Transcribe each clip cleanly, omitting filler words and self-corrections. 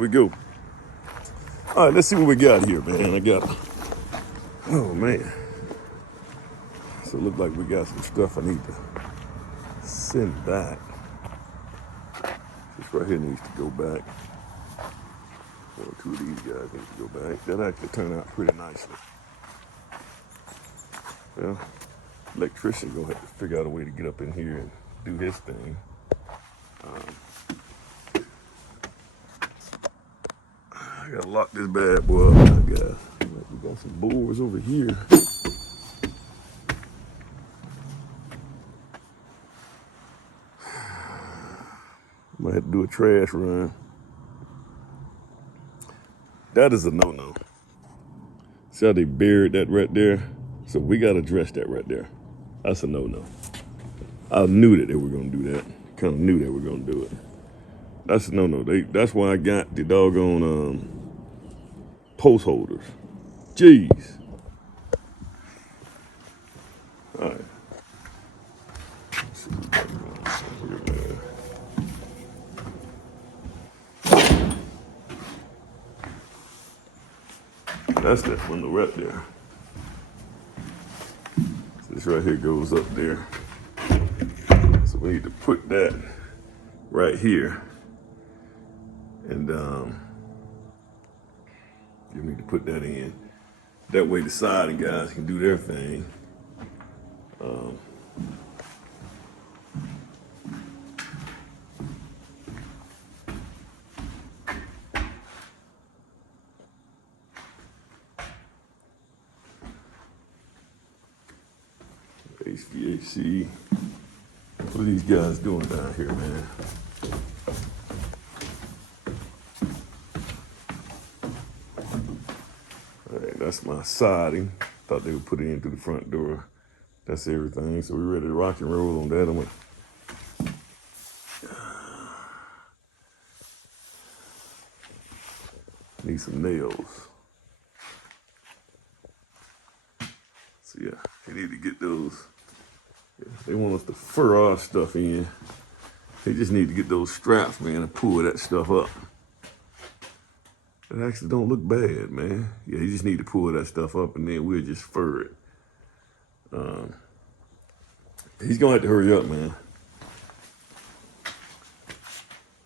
we go. All right, let's see what we got here, man. Oh man. So it looks like we got some stuff I need to send back. This right here needs to go back. One or two of these guys need to go back. That actually turned out pretty nicely. Well, electrician gonna have to figure out a way to get up in here and do his thing. I gotta lock this bad boy up now, guys. We got some boards over here. Might have to do a trash run. That is a no-no. See how they buried that right there? So we gotta address that right there. That's a no-no. I knew that they were gonna do that. Kind of knew they were gonna do it. That's a no-no. That's why I got the doggone post holders. Jeez. All right. Let's see what we got going on here, man. That's that window right there. So this right here goes up there. So we need to put that right here. And you need to put that in. That way the siding guys can do their thing. HVAC. What are these guys doing down here, man? All right, that's my siding. Thought they would put it in through the front door. That's everything. So we're ready to rock and roll on that. I'm gonna need some nails. So yeah, they need to get those. Yeah, they want us to fur our stuff in. They just need to get those straps, man, and pull that stuff up. It actually don't look bad, man. Yeah, you just need to pull that stuff up and then we'll just fur it. He's gonna have to hurry up, man.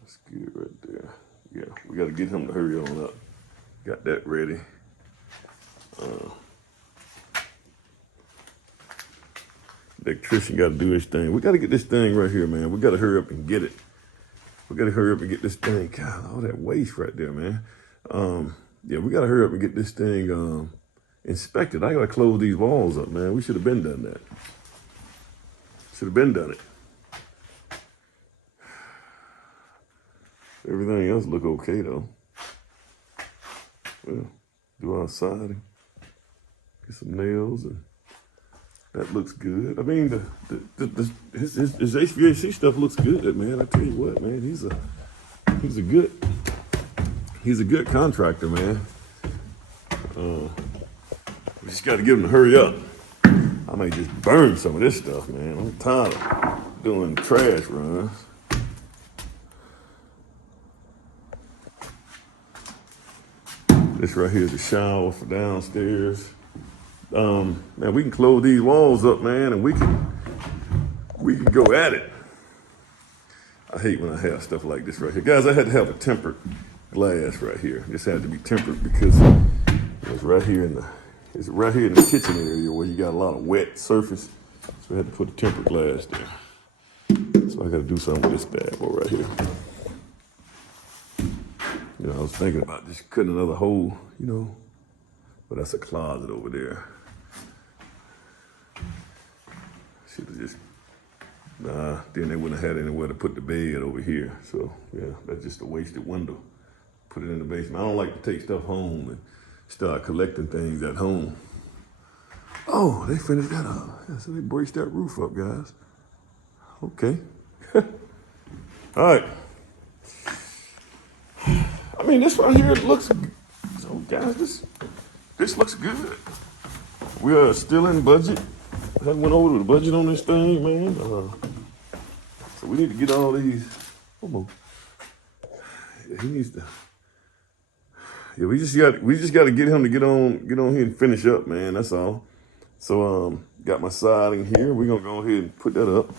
That's good right there. Yeah, we gotta get him to hurry on up. Got that ready. Electrician gotta do his thing. We gotta get this thing right here, man. We gotta hurry up and get it. We gotta hurry up and get this thing. God, all that waste right there, man. Yeah, we gotta hurry up and get this thing inspected. I gotta close these walls up, man. We should have been done that. Should have been done it. Everything else look okay though. Well, do our siding. Get some nails and that looks good. I mean, his HVAC stuff looks good, man. I tell you what, man, he's a good contractor, man. We just got to get him to hurry up. I may just burn some of this stuff, man. I'm tired of doing trash runs. This right here is the shower for downstairs. Man, we can close these walls up, man, and we can go at it. I hate when I have stuff like this right here. Guys, I had to have a tempered glass right here. This had to be tempered because it's right here in the kitchen area where you got a lot of wet surface. So I had to put a tempered glass there. So I gotta do something with this bad boy right here. You know, I was thinking about just cutting another hole, you know, but that's a closet over there. Should have just, then they wouldn't have had anywhere to put the bed over here. So yeah, that's just a wasted window. Put it in the basement. I don't like to take stuff home and start collecting things at home. Oh, they finished that up. Yeah, so they braced that roof up, guys. Okay. All right. I mean, this right here looks, so guys, this looks good. We are still in budget. I went over the budget on this thing, man. So we need to get all these. Yeah, he needs to Yeah, we just got to get him to get on here and finish up, man. That's all. So got my siding here. We're gonna go ahead and put that up.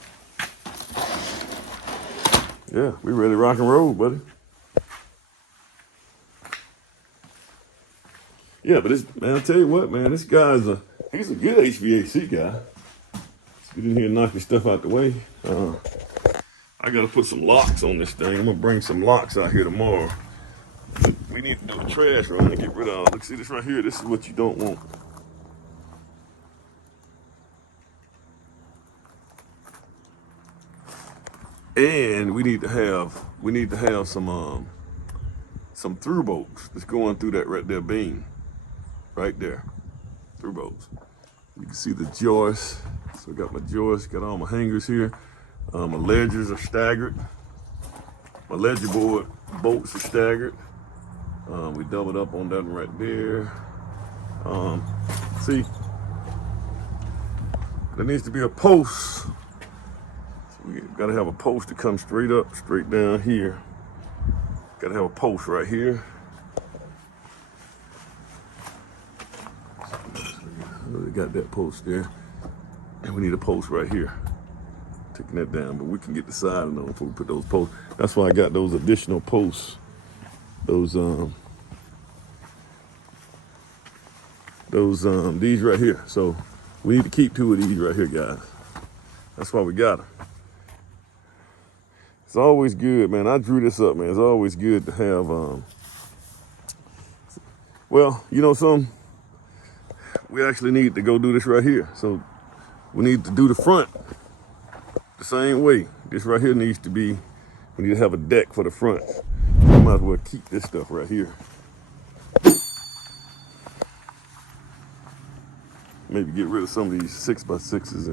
Yeah, we ready to rock and roll, buddy. Yeah, but man, I tell you what, man, this guy's he's a good HVAC guy. Let's get in here and knock this stuff out the way. I gotta put some locks on this thing. I'm gonna bring some locks out here tomorrow. We need to do a trash run to get rid of. Look, see this right here? This is what you don't want. And we need to have some through bolts that's going through that right there beam. Right there. Through bolts. You can see the joist. So I got my joist, got all my hangers here. My ledgers are staggered. My ledger board bolts are staggered. We doubled up on that one right there. See, there needs to be a post. So we gotta have a post to come straight up, straight down here. Gotta have a post right here. We got that post there. And we need a post right here. Taking that down, but we can get the siding on before we put those posts. That's why I got those additional posts. These right here. So we need to keep 2 of these right here, guys. That's why we got them. It's always good, man. I drew this up, man. It's always good to have, well, you know something? We actually need to go do this right here. So we need to do the front the same way. This right here needs to be, we need to have a deck for the front. We might as well keep this stuff right here. Maybe get rid of some of these 6x6s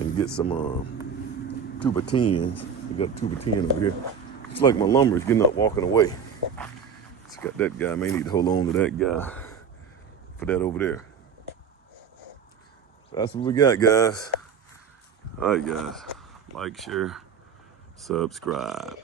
and get some 2x10s. We got a 2x10 over here. It's like my lumber is getting up, walking away. It's got that guy. May need to hold on to that guy for that over there. So that's what we got, guys. All right, guys. Like, share, subscribe.